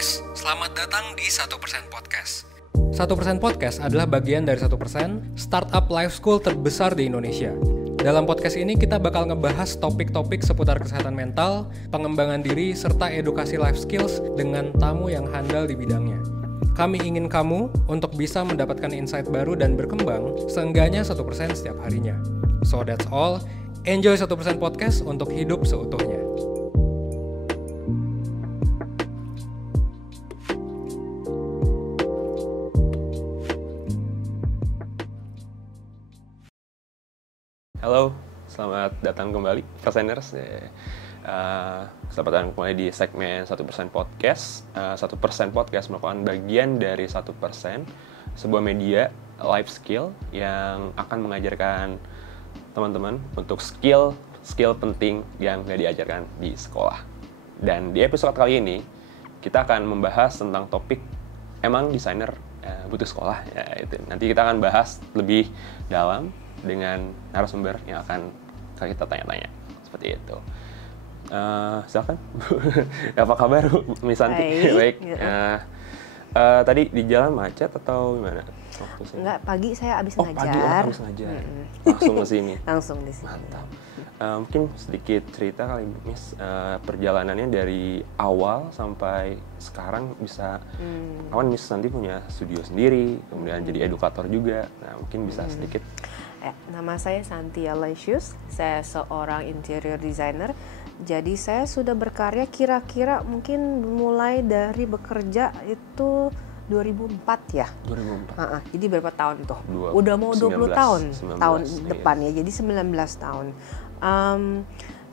guys, selamat datang di 1% Podcast. 1% Podcast adalah bagian dari 1% startup life school terbesar di Indonesia. Dalam podcast ini kita bakal ngebahas topik-topik seputar kesehatan mental, pengembangan diri, serta edukasi life skills dengan tamu yang handal di bidangnya. Kami ingin kamu untuk bisa mendapatkan insight baru dan berkembang seenggaknya 1% setiap harinya. So that's all, enjoy 1% Podcast untuk hidup seutuhnya. Halo, selamat datang kembali Perseners. Selamat datang kembali di segmen 1% Podcast. 1% Podcast merupakan bagian dari 1%, sebuah media life skill yang akan mengajarkan teman-teman untuk skill penting yang gak diajarkan di sekolah. Dan di episode kali ini kita akan membahas tentang topik emang desainer butuh sekolah. Ya, itu. Nanti kita akan bahas lebih dalam dengan narasumber yang akan kita tanya-tanya seperti itu. Silakan. Apa kabar, Miss Santi? Baik. Tadi di jalan macet atau gimana? Enggak, pagi saya habis ngajar. Pagi habis ngajar. Langsung ke sini. Langsung di sini. Mantap. Mungkin sedikit cerita kali, Miss, perjalanannya dari awal sampai sekarang bisa. Kan Miss Santi punya studio sendiri, kemudian jadi edukator juga. Nah, mungkin bisa sedikit. Nama saya Santi Aloysius, saya seorang interior designer. Jadi saya sudah berkarya kira-kira mungkin mulai dari bekerja itu 2004 ya. 2004. Jadi berapa tahun tuh? Udah mau 20 tahun tahun depan ya. Jadi 19 tahun.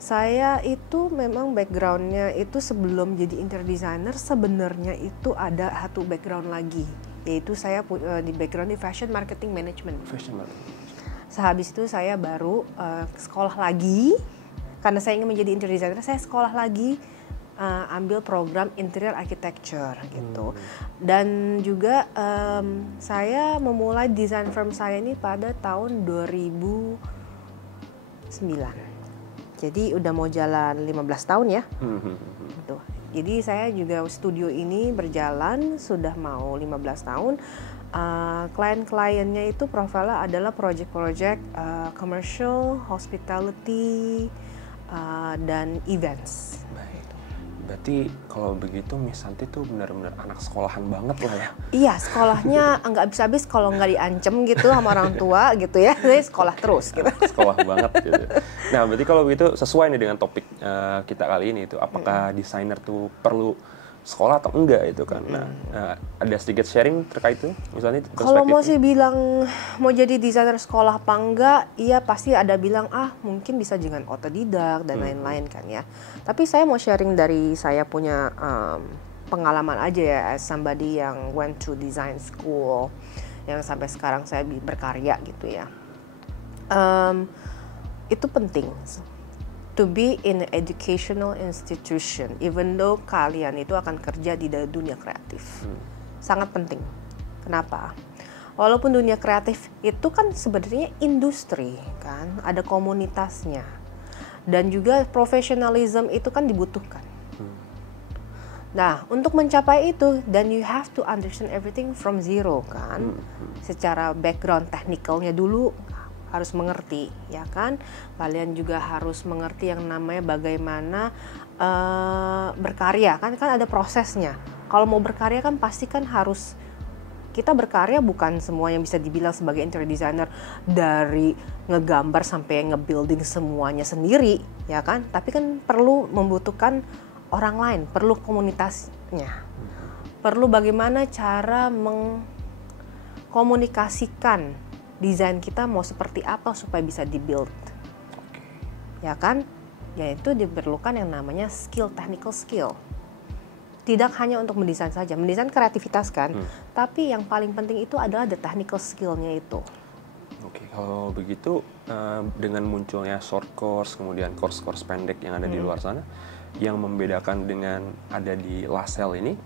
Saya itu memang backgroundnya itu sebelum jadi interior designer sebenarnya itu ada satu background lagi, yaitu saya di background di fashion marketing management. Sehabis itu saya baru sekolah lagi, karena saya ingin menjadi interior designer, saya sekolah lagi ambil program interior architecture gitu. Dan juga saya memulai design firm saya ini pada tahun 2009. Jadi udah mau jalan 15 tahun ya. Gitu. Jadi saya juga studio ini berjalan sudah mau 15 tahun. Klien-kliennya itu profilnya adalah project-project commercial, hospitality, dan events. Baik. Berarti kalau begitu Miss Santi tuh benar-benar anak sekolahan banget lah ya? Iya, sekolahnya nggak habis-habis kalau nggak diancem gitu sama orang tua gitu ya. Jadi sekolah terus gitu. Sekolah banget gitu. Nah, berarti kalau begitu sesuai nih dengan topik kita kali ini itu, apakah desainer tuh perlu sekolah atau enggak itu kan. Ada sedikit sharing terkait itu misalnya kalau mau sih bilang mau jadi desainer sekolah apa enggak, iya pasti ada bilang mungkin bisa dengan otodidak dan lain-lain kan ya. Tapi saya mau sharing dari saya punya pengalaman aja ya, as somebody yang went to design school yang sampai sekarang saya berkarya gitu ya. Itu penting to be in an educational institution, even though kalian itu akan kerja di dunia kreatif. Sangat penting. Kenapa? Walaupun dunia kreatif itu kan sebenarnya industri kan, ada komunitasnya. Dan juga professionalism itu kan dibutuhkan. Nah, untuk mencapai itu, then you have to understand everything from zero kan. Secara background technicalnya dulu harus mengerti, ya kan? Kalian juga harus mengerti yang namanya bagaimana berkarya, kan ada prosesnya. Kalau mau berkarya kan pasti kan harus, kita berkarya bukan semua yang bisa dibilang sebagai interior designer dari ngegambar sampai nge-building semuanya sendiri, ya kan? Tapi kan perlu membutuhkan orang lain, perlu komunitasnya. Perlu bagaimana cara mengkomunikasikan desain kita mau seperti apa supaya bisa di-build. Ya kan? Yaitu diperlukan yang namanya technical skill. Tidak hanya untuk mendesain saja, mendesain kreativitas kan, tapi yang paling penting itu adalah the technical skill-nya itu. Oke, kalau begitu dengan munculnya short course, kemudian course-course pendek yang ada di luar sana, yang membedakan dengan ada di LaSalle ini,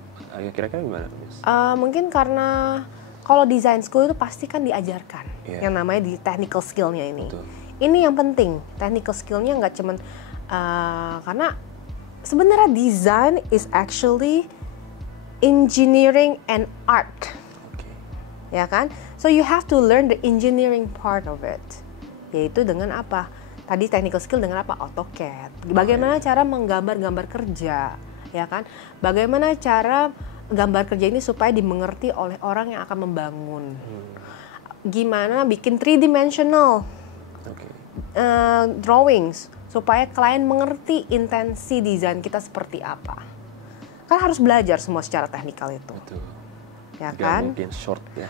kira-kira gimana, Miss? Mungkin karena kalau design school itu pasti kan diajarkan yang namanya di technical skill-nya ini. Betul. Ini yang penting, technical skill-nya nggak cuman karena sebenarnya design is actually engineering and art. Oke. Ya kan? So you have to learn the engineering part of it. Yaitu dengan apa? Tadi technical skill dengan apa? AutoCAD. Bagaimana cara menggambar-gambar kerja, ya kan? Bagaimana cara gambar kerja ini supaya dimengerti oleh orang yang akan membangun. Gimana bikin 3-dimensional drawings supaya klien mengerti intensi desain kita seperti apa. Kan harus belajar semua secara teknikal itu. Betul. Ya Gak kan? mungkin short ya.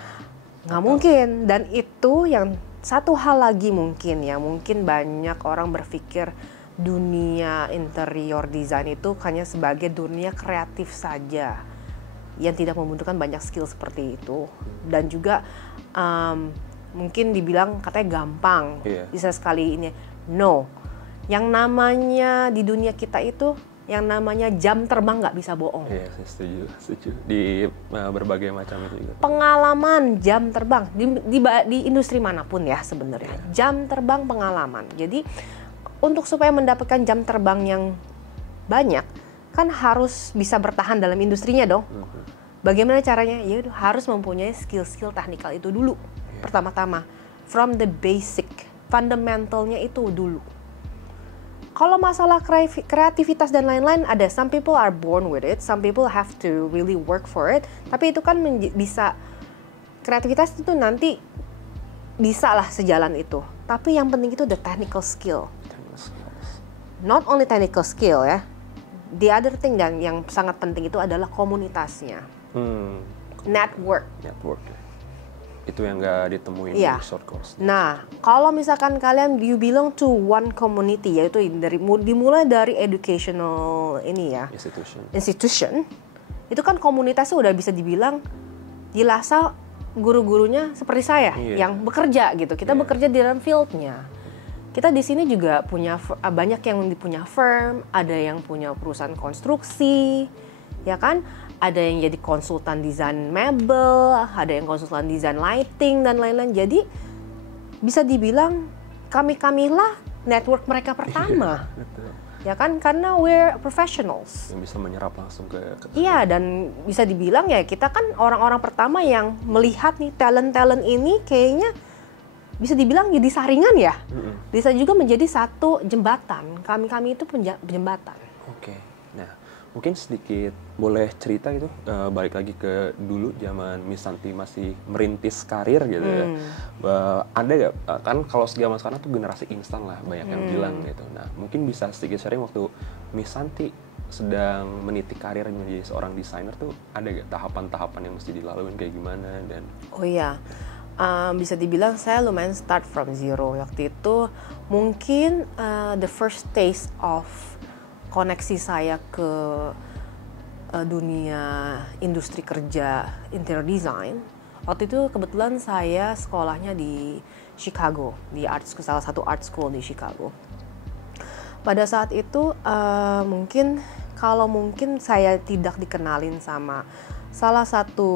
Nggak mungkin. Dan itu yang satu hal lagi mungkin banyak orang berpikir dunia interior design itu hanya sebagai dunia kreatif saja yang tidak membutuhkan banyak skill seperti itu. Dan juga mungkin dibilang katanya gampang, bisa sekali ini. No, yang namanya di dunia kita itu yang namanya jam terbang nggak bisa bohong. Iya, saya setuju. Di berbagai macam itu juga. Pengalaman jam terbang di industri manapun ya sebenarnya. Jam terbang pengalaman. Jadi untuk supaya mendapatkan jam terbang yang banyak kan harus bisa bertahan dalam industrinya dong. Bagaimana caranya? Ya harus mempunyai skill-skill teknikal itu dulu. Pertama-tama from the basic, fundamentalnya itu dulu. Kalau masalah kreativitas dan lain-lain ada, some people are born with it, some people have to really work for it. Tapi itu kan bisa, kreativitas itu nanti bisa lah sejalan itu. Tapi yang penting itu the technical skill. Not only technical skill ya. The other thing yang sangat penting itu adalah komunitasnya. Network. Itu yang nggak ditemuin di short course. Nah, kalau misalkan kalian you belong to one community, yaitu dimulai dari educational institution, itu kan komunitasnya udah bisa dibilang di LASA guru-gurunya seperti saya yang bekerja gitu. Kita bekerja di dalam fieldnya. Kita di sini juga punya banyak yang punya firm, ada yang punya perusahaan konstruksi, ya kan? Ada yang jadi konsultan desain mebel, ada yang konsultan desain lighting dan lain-lain. Jadi bisa dibilang kami-kamilah network mereka pertama. Ya kan, karena we're professionals. Yang bisa menyerap langsung ke Iya, dan bisa dibilang ya kita kan orang-orang pertama yang melihat nih talent-talent ini kayaknya bisa dibilang jadi saringan ya. Bisa juga menjadi satu jembatan. Kami-kami itu jembatan. Oke. Nah, mungkin sedikit boleh cerita gitu, balik lagi ke dulu zaman Miss Santi masih merintis karir gitu ya. Ada gak, kan kalau zaman sekarang tuh generasi instan lah, banyak yang bilang gitu. Nah, mungkin bisa sedikit sharing waktu Miss Santi sedang meniti karir menjadi seorang desainer tuh, ada gak tahapan-tahapan yang mesti dilalui kayak gimana? Dan oh iya, bisa dibilang saya lumayan start from zero. Waktu itu mungkin the first taste of koneksi saya ke dunia industri kerja interior design. Waktu itu kebetulan saya sekolahnya di Chicago, di salah satu art school di Chicago. Pada saat itu mungkin saya tidak dikenalin sama salah satu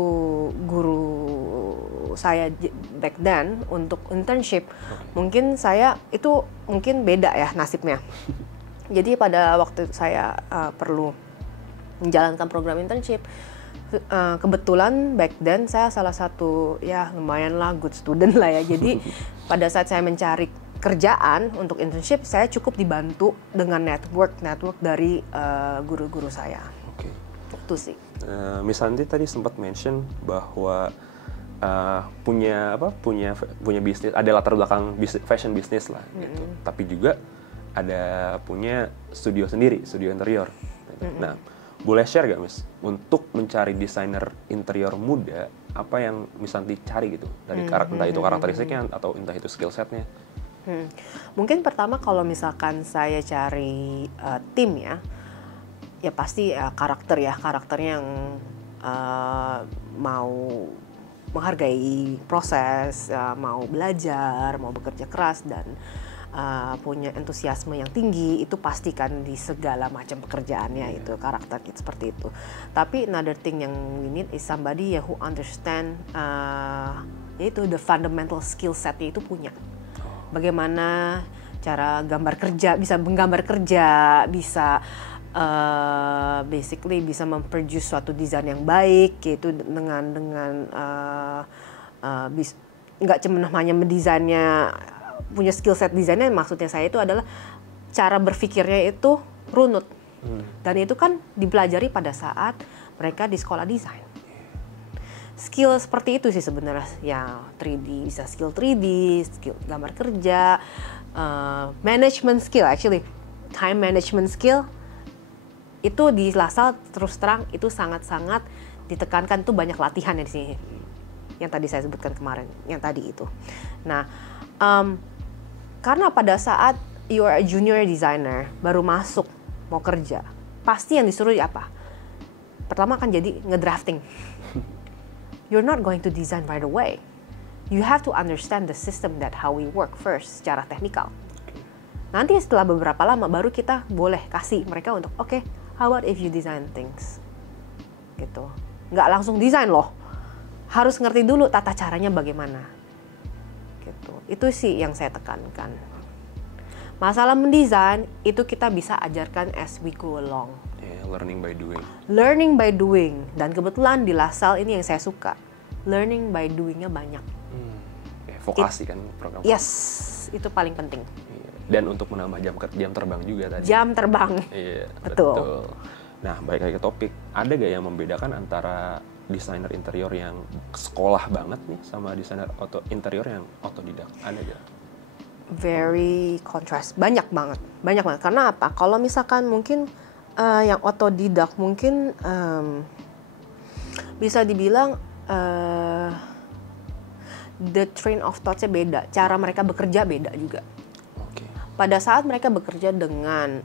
guru saya back then untuk internship, mungkin saya itu mungkin beda ya nasibnya. Jadi pada waktu saya perlu menjalankan program internship, kebetulan back then saya salah satu ya lumayan lah good student lah ya. Jadi pada saat saya mencari kerjaan untuk internship, saya cukup dibantu dengan network dari guru-guru saya. Oke. Itu sih. Miss Santi tadi sempat mention bahwa punya bisnis, ada latar belakang fashion bisnis lah gitu. Tapi juga ada punya studio sendiri, studio interior. Nah, boleh share gak Miss, untuk mencari desainer interior muda, apa yang Miss Santi cari gitu dari entah itu karakteristiknya atau entah itu skill setnya? Mungkin pertama kalau misalkan saya cari tim ya pasti karakternya yang mau menghargai proses, mau belajar, mau bekerja keras dan punya entusiasme yang tinggi, itu pastikan di segala macam pekerjaannya itu karakter seperti itu. Tapi another thing yang we need is somebody who understand yaitu the fundamental skill setnya itu punya. Bagaimana cara gambar kerja, bisa menggambar kerja, bisa basically bisa memproduce suatu desain yang baik, yaitu dengan nggak cuma hanya mendesainnya, punya skill set desainnya. Maksudnya saya itu adalah cara berpikirnya itu runut, dan itu kan dipelajari pada saat mereka di sekolah desain. Skill seperti itu sih sebenarnya, ya 3D, bisa skill 3D, skill gambar kerja, management skill, actually time management skill itu di LaSalle terus terang itu sangat-sangat ditekankan, itu banyak latihan di sini yang tadi saya sebutkan kemarin, yang tadi itu. Nah, karena pada saat you are a junior designer baru masuk mau kerja, pasti yang disuruh apa? Pertama kan jadi ngedrafting. You're not going to design right away. You have to understand the system that how we work first secara teknikal. Nanti setelah beberapa lama baru kita boleh kasih mereka untuk oke, how about if you design things? Gitu. Nggak langsung desain loh. Harus ngerti dulu tata caranya bagaimana. Gitu. Itu sih yang saya tekankan. Masalah mendesain itu kita bisa ajarkan as we go along. Learning by doing. Learning by doing. Dan kebetulan di LaSalle ini yang saya suka. Learning by doing-nya banyak. Vokasi kan program. Yes, itu paling penting. Dan untuk menambah jam terbang juga tadi. Jam terbang. Iya, betul. Nah, balik lagi ke topik. Ada gak yang membedakan antara desainer interior yang sekolah banget nih sama desainer interior yang otodidak? Ada gak? Very contrast. Banyak banget. Karena apa? Kalau misalkan mungkin yang otodidak mungkin bisa dibilang the train of thought-nya beda. Cara mereka bekerja beda juga. Pada saat mereka bekerja dengan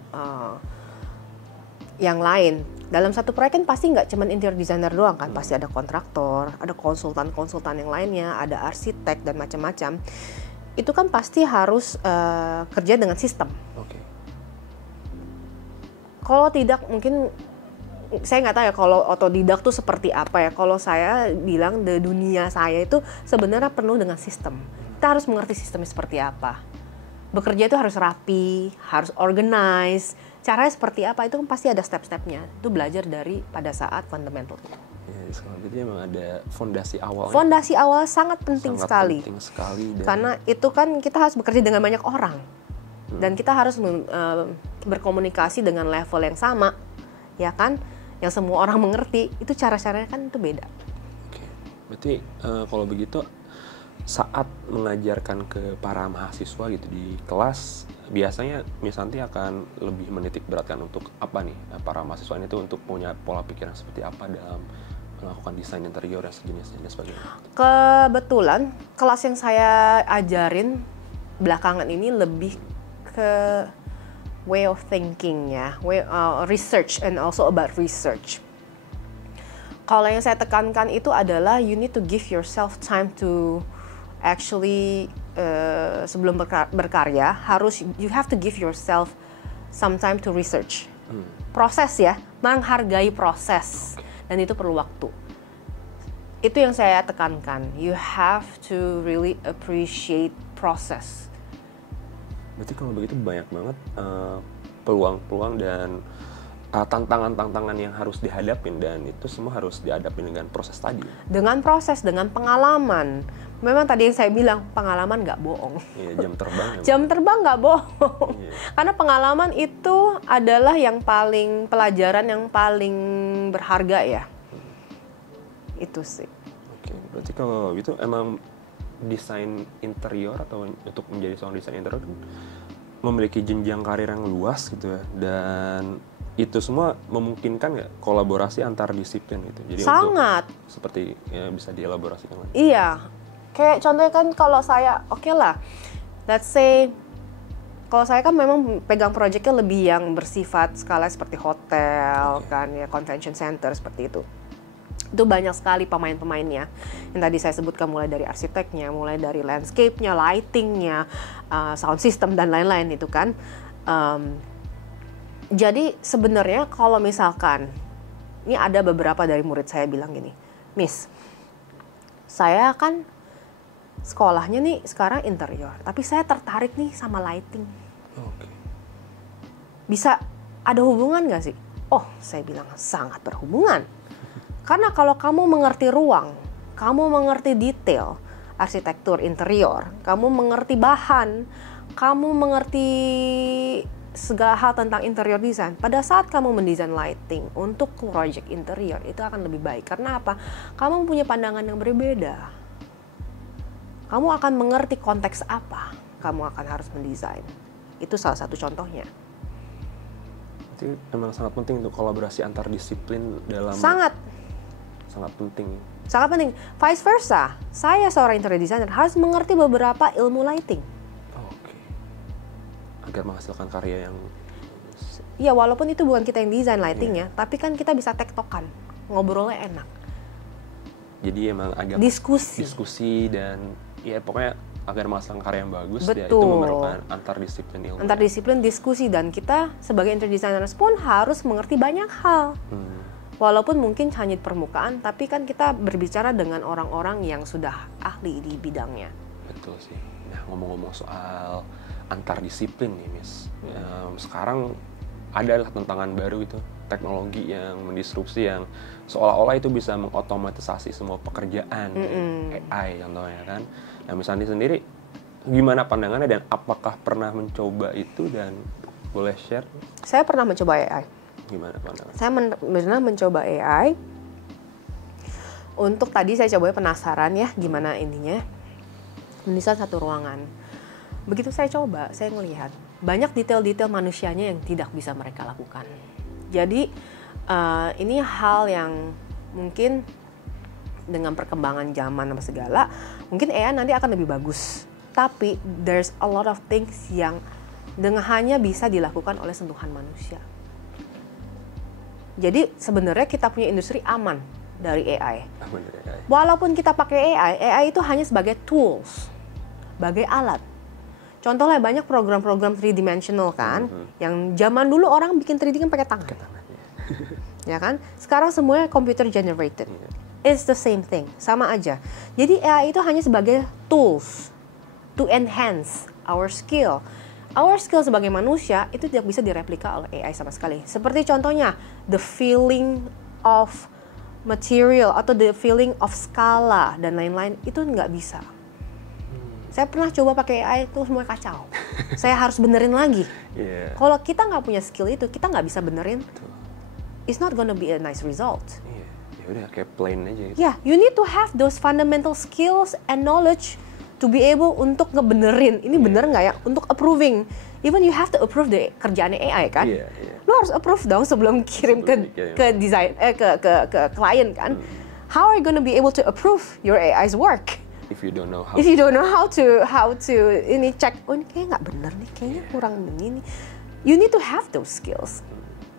yang lain, dalam satu proyek kan pasti nggak cuma interior designer doang kan, pasti ada kontraktor, ada konsultan yang lainnya, ada arsitek dan macam-macam. Itu kan pasti harus kerja dengan sistem. Kalau tidak mungkin saya nggak tahu ya kalau otodidak tuh seperti apa ya. Kalau saya bilang di dunia saya itu sebenarnya penuh dengan sistem. Kita harus mengerti sistemnya seperti apa. Bekerja itu harus rapi, harus organize. Caranya seperti apa itu kan pasti ada step-stepnya. Itu belajar dari pada saat fundamental. Ya, di sekolah gitu emang ada fondasi awal. Fondasi awal sangat penting sekali. Dan karena itu kan kita harus bekerja dengan banyak orang. Dan kita harus berkomunikasi dengan level yang sama, ya kan? Yang semua orang mengerti. Itu cara-caranya kan itu beda. Oke. Berarti kalau begitu saat mengajarkan ke para mahasiswa gitu di kelas, biasanya Miss Santi akan lebih menitik beratkan untuk apa nih para mahasiswa ini tuh untuk punya pola pikir yang seperti apa dalam melakukan desain interior dan sejenisnya dan sebagainya. Kebetulan kelas yang saya ajarin belakangan ini lebih ke way of thinking ya, research and also about research. Kalau yang saya tekankan itu adalah you need to give yourself time to actually sebelum berkarya you have to give yourself some time to research. Proses ya, menghargai proses dan itu perlu waktu. Itu yang saya tekankan. You have to really appreciate process. Berarti kalau begitu banyak banget peluang-peluang dan tantangan-tantangan yang harus dihadapin dan itu semua harus dihadapi dengan proses tadi. Dengan proses, dengan pengalaman. Memang tadi yang saya bilang pengalaman nggak bohong. Iya, jam terbang. Jam terbang nggak bohong. Iya. Karena pengalaman itu adalah pelajaran yang paling berharga ya. Itu sih. Oke, berarti kalau gitu emang desain interior atau untuk menjadi seorang desain interior memiliki jenjang karir yang luas gitu ya, dan itu semua memungkinkan nggak kolaborasi antar disiplin gitu. Jadi sangat. Untuk, seperti ya, bisa dielaborasikan lagi. Iya, kayak contohnya kan kalau saya oke lah, let's say kalau saya kan memang pegang proyeknya lebih yang bersifat skala seperti hotel kan ya, convention center seperti itu. Itu banyak sekali pemain-pemainnya yang tadi saya sebutkan, mulai dari arsiteknya, mulai dari landscape-nya, lighting-nya, sound system dan lain-lain itu kan. Jadi sebenarnya kalau misalkan ini ada beberapa dari murid saya bilang gini, Miss, saya kan sekolahnya nih sekarang interior, tapi saya tertarik nih sama lighting. Oke. Bisa Ada hubungan nggak sih? Oh, saya bilang sangat berhubungan. Karena kalau kamu mengerti ruang, kamu mengerti detail, arsitektur interior, kamu mengerti bahan, kamu mengerti segala hal tentang interior design. Pada saat kamu mendesain lighting untuk project interior, itu akan lebih baik. Karena apa? Kamu punya pandangan yang berbeda. Kamu akan mengerti konteks apa kamu akan harus mendesain. Itu salah satu contohnya. Itu memang sangat penting untuk kolaborasi antar disiplin dalam Sangat penting. Sangat penting. Vice versa, saya seorang interior designer harus mengerti beberapa ilmu lighting. Oke. Agar menghasilkan karya yang Ya walaupun itu bukan kita yang desain lightingnya, tapi kan kita bisa tektokan, ngobrolnya enak. Jadi emang agak diskusi dan ya pokoknya agar menghasilkan karya yang bagus. Ya itu memerlukan antar disiplin ilmu. Antar disiplin diskusi, dan kita sebagai interior designer pun harus mengerti banyak hal. Walaupun mungkin hanya di permukaan, tapi kan kita berbicara dengan orang-orang yang sudah ahli di bidangnya. Betul sih. Nah, ngomong-ngomong soal antar disiplin nih, Miss. Sekarang adalah tantangan baru itu, teknologi yang mendisrupsi, yang seolah-olah itu bisa mengotomatisasi semua pekerjaan, AI contohnya kan. Nah, misalnya sendiri gimana pandangannya dan apakah pernah mencoba itu, dan boleh share? Saya pernah mencoba AI. Gimana pandangan? Saya pernah mencoba AI. Untuk tadi saya coba penasaran ya gimana ininya. Mendesain satu ruangan. Begitu saya coba, saya ngelihat banyak detail-detail manusianya yang tidak bisa mereka lakukan. Jadi ini hal yang mungkin dengan perkembangan zaman apa segala, mungkin AI nanti akan lebih bagus. Tapi there's a lot of things yang dengan hanya bisa dilakukan oleh sentuhan manusia. Jadi sebenarnya kita punya industri aman dari AI. Walaupun kita pakai AI itu hanya sebagai tools, sebagai alat. Contohnya banyak program-program 3-dimensional kan, yang zaman dulu orang bikin 3D kan pakai tangan. Ya kan? Sekarang semuanya computer generated. It's the same thing, sama aja. Jadi AI itu hanya sebagai tools to enhance our skill. Our skill sebagai manusia itu tidak bisa direplika oleh AI sama sekali. Seperti contohnya, the feeling of material atau the feeling of skala dan lain-lain itu nggak bisa. Saya pernah coba pakai AI itu semua kacau. Saya harus benerin lagi. Kalau kita nggak punya skill itu, kita nggak bisa benerin. It's not gonna be a nice result. Ya udah kayak plain aja gitu. Yeah, you need to have those fundamental skills and knowledge to be able untuk ngebenerin. Ini bener nggak ya? Untuk approving. Even you have to approve the kerjaan AI kan? Lo harus approve dong sebelum kirim ke design ke klien kan? How are you gonna be able to approve your AI's work? If you don't know how to ini cek, oh ini kayaknya nggak bener nih, kayaknya kurang begini. You need to have those skills.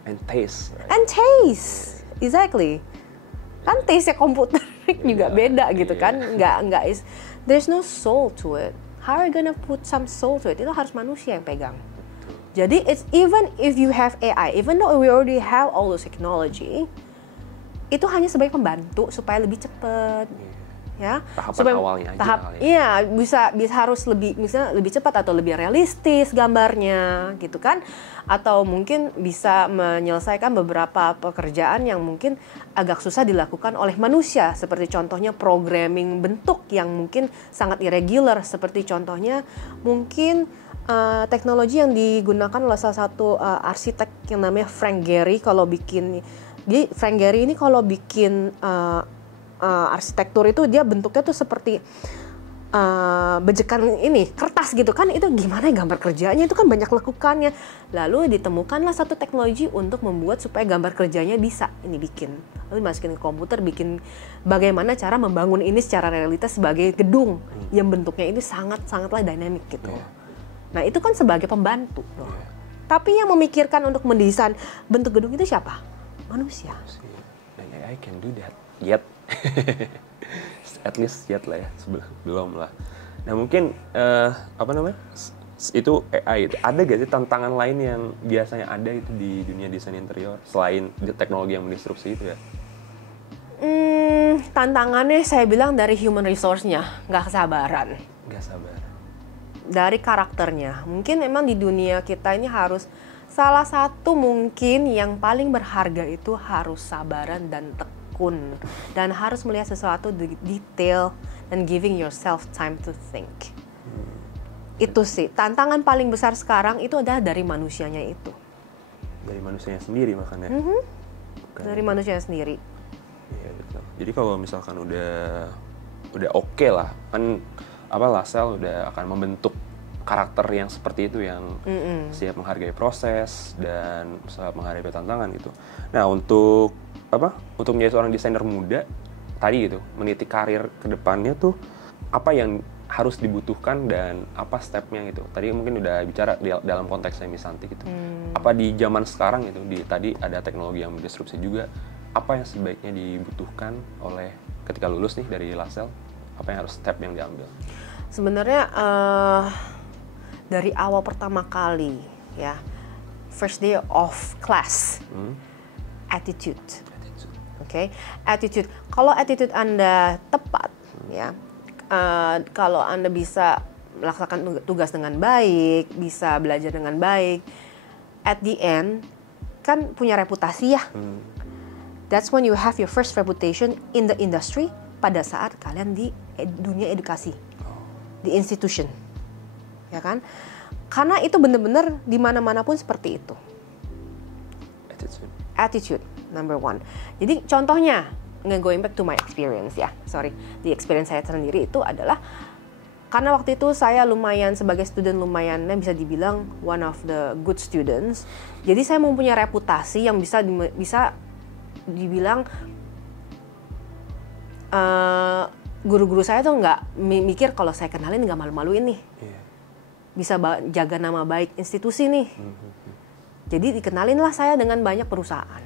And taste. Right? And taste, exactly. Kan taste-nya komputer juga beda gitu kan, nggak there's no soul to it. How are you gonna put some soul to it? Itu harus manusia yang pegang. Jadi it's even if you have AI, even though we already have all those technology, itu hanya sebagai pembantu supaya lebih cepat. Ya, tahapan awalnya aja. Iya, bisa harus lebih, misalnya lebih cepat atau lebih realistis gambarnya, gitu kan? Atau mungkin bisa menyelesaikan beberapa pekerjaan yang mungkin agak susah dilakukan oleh manusia, seperti contohnya programming bentuk yang mungkin sangat irregular, seperti contohnya mungkin teknologi yang digunakan oleh salah satu arsitek yang namanya Frank Gehry kalau bikin, Frank Gehry ini kalau bikin arsitektur itu dia bentuknya tuh seperti bejekan ini kertas gitu kan, itu gimana gambar kerjanya itu kan banyak lekukannya. Lalu ditemukanlah satu teknologi untuk membuat supaya gambar kerjanya bisa ini bikin, lalu masukin ke komputer, bikin bagaimana cara membangun ini secara realitas sebagai gedung yang bentuknya ini sangatlah dynamic gitu. Nah itu kan sebagai pembantu loh. Tapi yang memikirkan untuk mendesain bentuk gedung itu siapa? Manusia. Dan AI can do that yet. At least yet lah ya, belum lah. Nah mungkin itu AI. Ada gak sih tantangan lain yang biasanya ada itu di dunia desain interior selain teknologi yang mendisrupsi itu ya? Tantangannya saya bilang dari human resource-nya, nggak kesabaran. Nggak sabar. Dari karakternya, mungkin memang di dunia kita ini harus Salah satu mungkin yang paling berharga itu harus sabaran dan tekun. Dan harus melihat sesuatu di detail dan giving yourself time to think. Itu sih, tantangan paling besar sekarang itu adalah dari manusianya itu. Dari manusianya sendiri makanya. Dari manusianya sendiri. Iya betul. Jadi kalau misalkan udah oke lah, kan Lascelles udah akan membentuk karakter yang seperti itu, yang siap menghargai proses dan siap menghadapi tantangan gitu. Nah untuk menjadi seorang desainer muda tadi gitu, meniti karir ke depannya tuh apa yang harus dibutuhkan dan apa stepnya gitu. Tadi mungkin udah bicara dalam konteks Misanti gitu. Apa di zaman sekarang gitu, tadi ada teknologi yang disrupsi juga, apa yang sebaiknya dibutuhkan oleh ketika lulus nih dari Lascelles, apa yang harus step yang diambil? Sebenarnya dari awal pertama kali ya, first day of class, attitude. Oke, attitude. Kalau attitude Anda tepat ya, kalau Anda bisa melaksanakan tugas dengan baik, bisa belajar dengan baik, at the end kan punya reputasi ya. That's when you have your first reputation in the industry pada saat kalian di dunia edukasi, di institution, ya kan? Karena itu benar-benar di mana-mana pun seperti itu. Attitude number one. Jadi contohnya, going back to my experience ya, di experience saya sendiri itu adalah karena waktu itu saya lumayan sebagai student lumayannya bisa dibilang one of the good students. Jadi saya mempunyai reputasi yang bisa dibilang guru-guru saya tuh nggak mikir kalau saya kenalin nggak malu-maluin nih. Bisa jaga nama baik institusi nih. Jadi dikenalinlah saya dengan banyak perusahaan.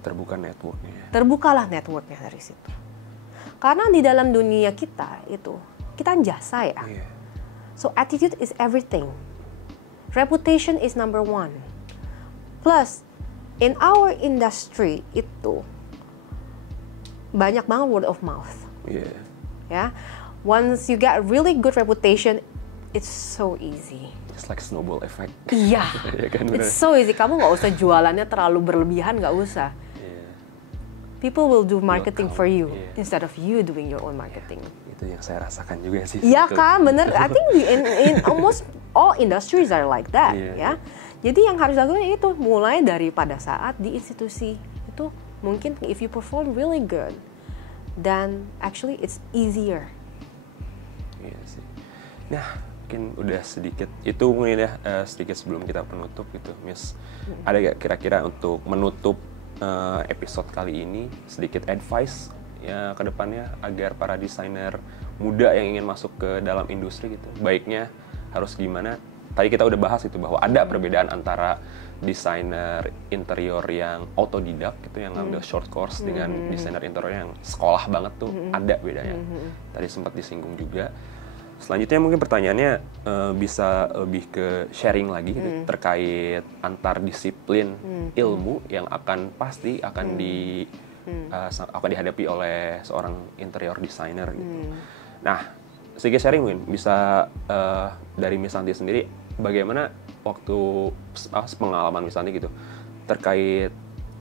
Terbuka networknya. Terbukalah networknya dari situ. Karena di dalam dunia kita itu, kita jasa ya. So attitude is everything. Reputation is number one. Plus, in our industry itu, banyak banget word of mouth. Ya, once you get really good reputation, it's so easy. It's like snowball effect. Iya, kan, it's so easy. Kamu nggak usah jualannya terlalu berlebihan, nggak usah. People will do marketing for you instead of you doing your own marketing. Itu yang saya rasakan juga sih. Iya kan, bener. I think in almost all industries are like that, ya. Jadi yang harus dilakukan itu mulai dari pada saat di institusi itu mungkin if you perform really good, then actually it's easier. Iya sih. Nah, mungkin udah sedikit itu mungkin ya sedikit sebelum kita penutup gitu, Miss. Ada gak kira-kira untuk menutup episode kali ini sedikit advice ya ke depannya agar para desainer muda yang ingin masuk ke dalam industri gitu, baiknya harus gimana? Tadi kita udah bahas itu bahwa ada perbedaan antara desainer interior yang autodidak gitu, yang ngambil short course dengan desainer interior yang sekolah banget tuh, ada bedanya. Tadi sempat disinggung juga. Selanjutnya mungkin pertanyaannya bisa lebih ke sharing lagi gitu, terkait antar disiplin ilmu yang pasti akan dihadapi oleh seorang interior designer gitu. Nah, sedikit sharing mungkin bisa dari Miss Santi sendiri, bagaimana waktu pengalaman Miss Santi gitu terkait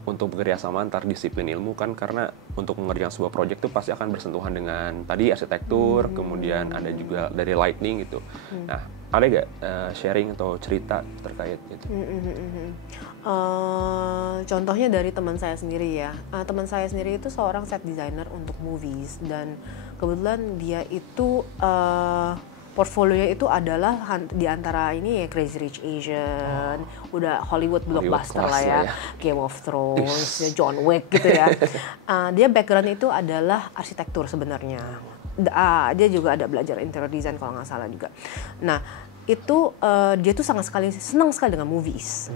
untuk bekerja sama antar disiplin ilmu, kan karena untuk mengerjakan sebuah proyek tuh pasti akan bersentuhan dengan tadi arsitektur, kemudian ada juga dari lighting gitu. Nah, ada gak sharing atau cerita terkait gitu? Contohnya dari teman saya sendiri ya. Teman saya sendiri itu seorang set designer untuk movies, dan kebetulan dia itu portfolionya itu adalah di antara ini ya Crazy Rich Asian, udah Hollywood blockbuster lah ya, Game of Thrones, John Wick gitu ya. Dia background itu adalah arsitektur sebenarnya. Dia juga ada belajar interior design kalau nggak salah juga. Nah, itu dia tuh senang sekali dengan movies,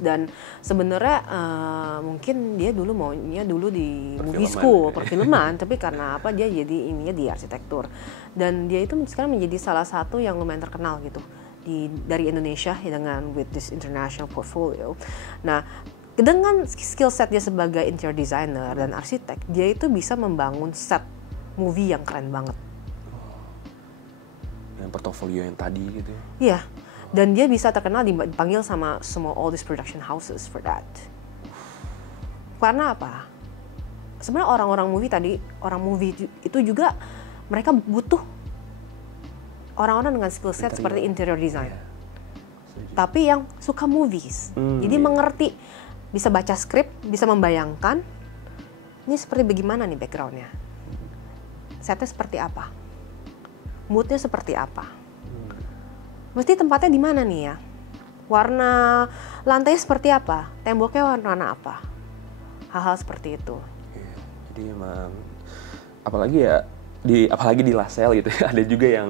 dan sebenarnya mungkin dia dulu maunya di movie school, perfilman, tapi karena apa dia jadi ininya di arsitektur, dan dia itu sekarang menjadi salah satu yang lumayan terkenal gitu dari Indonesia dengan with this international portfolio. Nah, dengan skill set dia sebagai interior designer dan arsitek, dia itu bisa membangun set movie yang keren banget. Yang portofolio yang tadi gitu. Iya, Dan dia bisa terkenal dipanggil sama semua all these production houses for that. Karena apa? Sebenarnya orang movie itu juga mereka butuh orang-orang dengan skill set seperti interior design. Tapi yang suka movies. Jadi mengerti, bisa baca skrip, bisa membayangkan ini seperti bagaimana nih background-nya. Setnya seperti apa? Mood-nya seperti apa? Mesti tempatnya di mana nih ya? Warna lantainya seperti apa? Temboknya warna apa? Hal-hal seperti itu. Jadi emang apalagi di Lasel gitu ada juga yang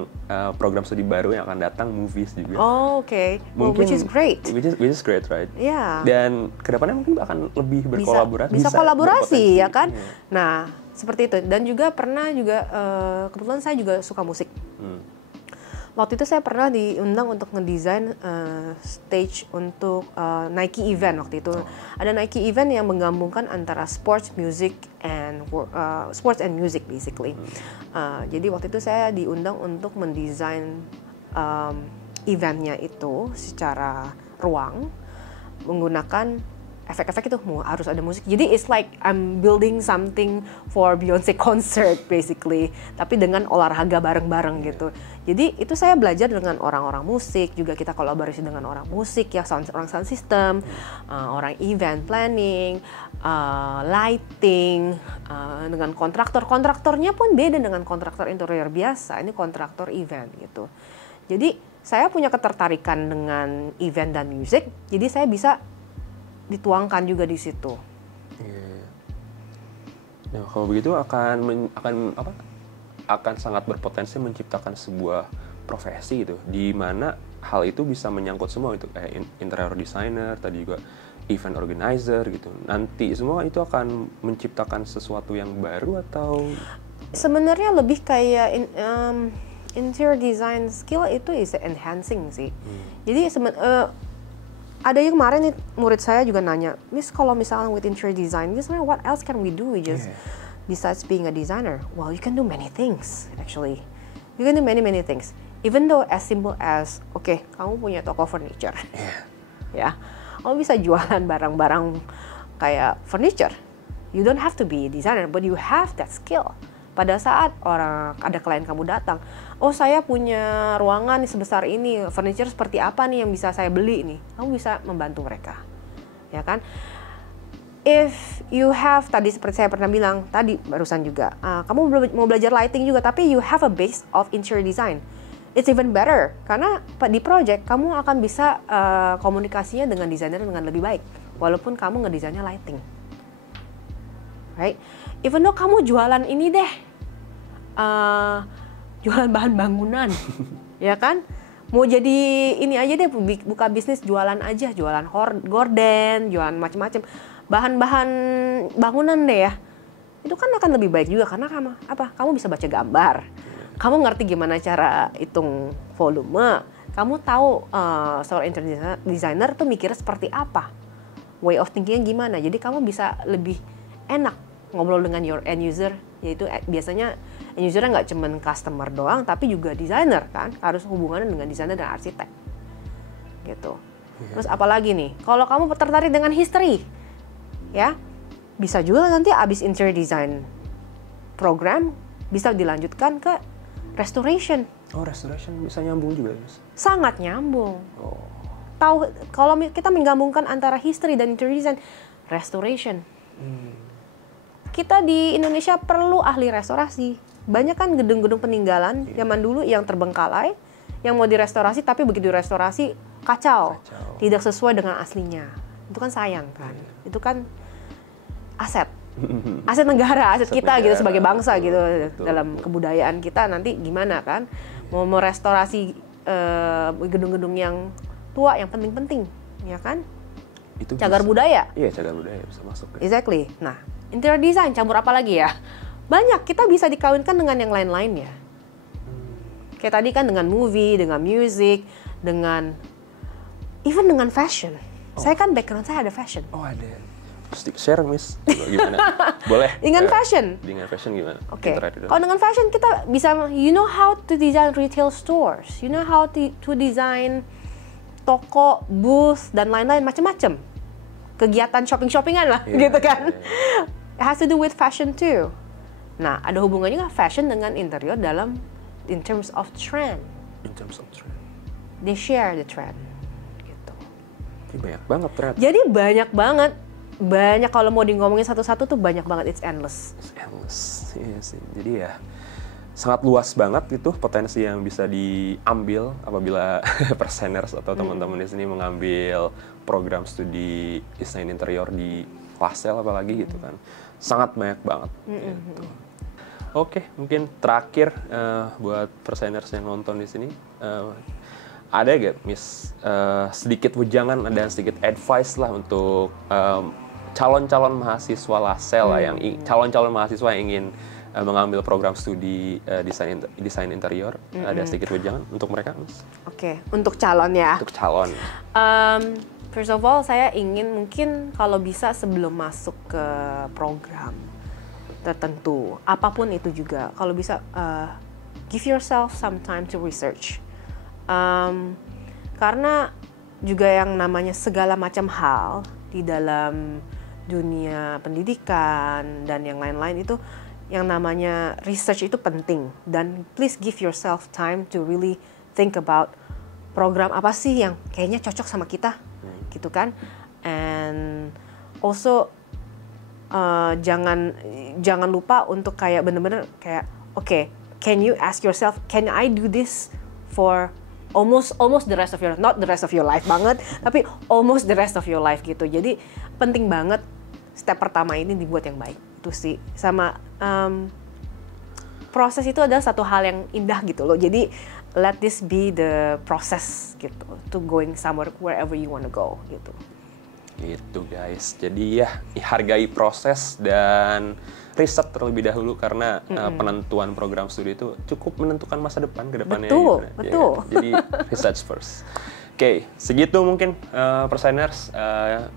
program studi baru yang akan datang, movies juga. Oh, oke. Mungkin Which is great. Which is great, right? Yeah. Dan kedepannya mungkin akan lebih berkolaborasi. Bisa kolaborasi ya kan? Yeah. Nah, seperti itu. Dan juga pernah kebetulan saya juga suka musik. Waktu itu saya pernah diundang untuk ngedesain stage untuk Nike event waktu itu. Ada Nike event yang menggabungkan antara sports, music, and music basically. Jadi waktu itu saya diundang untuk mendesain eventnya itu secara ruang menggunakan efek-efek itu harus ada musik. Jadi it's like I'm building something for Beyonce concert basically, tapi dengan olahraga bareng-bareng gitu. Jadi itu saya belajar dengan orang-orang musik, juga kita kolaborasi dengan orang musik ya, orang sound system, orang event planning, lighting, dengan kontraktor. Kontraktornya pun beda dengan kontraktor interior biasa, ini kontraktor event gitu. Jadi saya punya ketertarikan dengan event dan musik, jadi saya bisa dituangkan juga di situ. Nah, kalau begitu akan sangat berpotensi menciptakan sebuah profesi gitu, di mana hal itu bisa menyangkut semua itu kayak interior designer, tadi juga event organizer gitu. Nanti semua itu akan menciptakan sesuatu yang baru atau sebenarnya lebih kayak interior design skill itu is enhancing sih. Jadi ada yang kemarin nih murid saya juga nanya, Miss kalau misalnya with interior design, what else can we do besides being a designer? Well, you can do many things actually. You can do many things. Even though as simple as, kamu punya toko furniture, ya, kamu bisa jualan barang-barang kayak furniture. You don't have to be a designer, but you have that skill. Pada saat ada klien kamu datang, saya punya ruangan sebesar ini, furniture seperti apa nih yang bisa saya beli nih, kamu bisa membantu mereka, ya kan? If you have, tadi seperti saya pernah bilang tadi barusan juga, kamu mau belajar lighting juga, tapi you have a base of interior design, it's even better, karena di project kamu akan bisa komunikasinya dengan desainer dengan lebih baik, walaupun kamu ngedesainnya lighting, right? Even though kamu jualan ini deh, jualan bahan bangunan, ya kan? Mau jadi ini aja deh, buka bisnis jualan aja, jualan gorden, jualan macam-macam, bahan-bahan bangunan deh ya. Itu kan akan lebih baik juga karena kamu bisa baca gambar, kamu ngerti gimana cara hitung volume, kamu tahu seorang interior designer tuh mikirnya seperti apa, way of thinkingnya gimana. Jadi kamu bisa lebih enak ngobrol dengan your end user, yaitu biasanya end usernya nggak cuma customer doang, tapi juga desainer kan, harus hubungannya dengan desainer dan arsitek, gitu. Terus apalagi nih, kalau kamu tertarik dengan history, ya bisa juga nanti abis interior design program bisa dilanjutkan ke restoration. Oh, restoration bisa nyambung juga, Mas? Sangat nyambung. Tahu kalau kita menggabungkan antara history dan interior design, restoration. Kita di Indonesia perlu ahli restorasi. Banyak kan gedung-gedung peninggalan zaman dulu yang terbengkalai, yang mau direstorasi tapi begitu restorasi kacau, tidak sesuai dengan aslinya. Itu kan sayang kan. Itu kan aset negara, aset kita gitu sebagai bangsa gitu. Betul, dalam kebudayaan kita nanti gimana kan? Mau merestorasi gedung-gedung yang tua yang penting-penting, ya kan? Itu cagar budaya. Iya, cagar budaya bisa masuk. Exactly. Nah, interior design campur apa lagi ya? Banyak, kita bisa dikawinkan dengan yang lain-lainnya. Kayak tadi kan dengan movie, dengan music, dengan even dengan fashion. Saya kan background saya ada fashion. Oh, ada. Share, Miss. Gimana? Boleh. Dengan fashion. Dengan fashion gimana? Oke. Kalau dengan fashion kita bisa, you know how to design retail stores. You know how to design toko, booth, dan lain-lain macam-macam. Kegiatan shopping-shoppingan lah, gitu kan. It has to do with fashion too. Nah, ada hubungannya nggak fashion dengan interior in terms of trend? In terms of trend. They share the trend, gitu. Jadi banyak banget ternyata. Jadi banyak kalau mau di ngomongin satu-satu tuh banyak banget, it's endless. It's endless, iya sih. Jadi ya sangat luas banget itu potensi yang bisa diambil apabila perseners atau teman-teman di sini mengambil program studi desain interior di LaSalle apalagi gitu kan. Sangat banyak banget. Gitu. Oke, mungkin terakhir buat perseners yang nonton di sini, ada gak Miss sedikit wejangan dan sedikit advice lah untuk calon-calon mahasiswa LaSalle lah, yang calon-calon mahasiswa yang ingin mengambil program studi desain interior. Ada sedikit wejangan untuk mereka, Miss? Oke, untuk calon ya. Untuk calon. First of all, saya ingin mungkin kalau bisa sebelum masuk ke program tertentu, apapun itu juga, kalau bisa give yourself some time to research. Karena juga yang namanya segala macam hal di dalam dunia pendidikan dan yang lain-lain itu, yang namanya research itu penting. Dan please give yourself time to really think about program apa sih yang kayaknya cocok sama kita, gitu kan. And also jangan lupa untuk kayak bener-bener kayak okay, can you ask yourself, can I do this for almost the rest of your, not the rest of your life banget, tapi almost the rest of your life gitu. Jadi penting banget step pertama ini dibuat yang baik itu sih. Sama proses itu adalah satu hal yang indah gitu loh. Jadi let this be the process gitu, to going somewhere wherever you wanna go gitu. Gitu guys, jadi ya hargai proses dan riset terlebih dahulu karena penentuan program studi itu cukup menentukan masa depan ke depannya. Betul. Ya, jadi research first. Oke, segitu mungkin perseners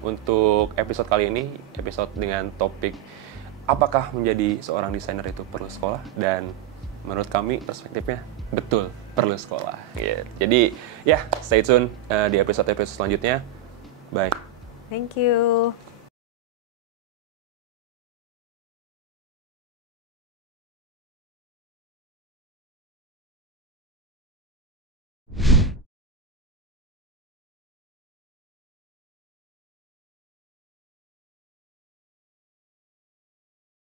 untuk episode kali ini, episode dengan topik apakah menjadi seorang desainer itu perlu sekolah, dan menurut kami perspektifnya betul perlu sekolah. Yeah. Jadi ya stay tune di episode-episode selanjutnya. Bye. Thank you.